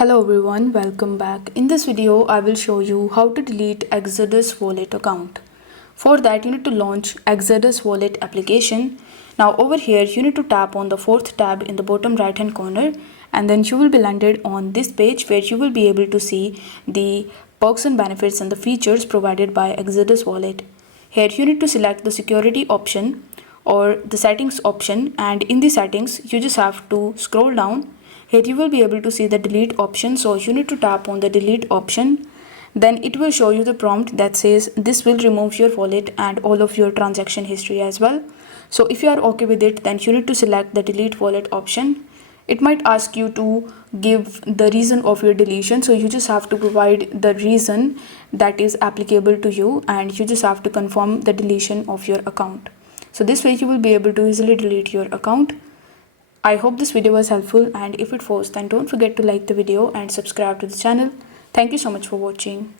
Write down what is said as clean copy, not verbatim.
Hello everyone, welcome back. In this video, I will show you how to delete Exodus wallet account. For that, you need to launch Exodus wallet application. Now over here, you need to tap on the fourth tab in the bottom right hand corner, and then you will be landed on this page where you will be able to see the perks and benefits and the features provided by Exodus wallet. Here you need to select the security option or the settings option, and in the settings you just have to scroll down. Here you will be able to see the delete option, so you need to tap on the delete option. Then it will show you the prompt that says this will remove your wallet and all of your transaction history as well. So if you are okay with it, then you need to select the delete wallet option. It might ask you to give the reason of your deletion, so you just have to provide the reason that is applicable to you, and you just have to confirm the deletion of your account. So this way you will be able to easily delete your account. I hope this video was helpful, and if it was, then don't forget to like the video and subscribe to the channel. Thank you so much for watching.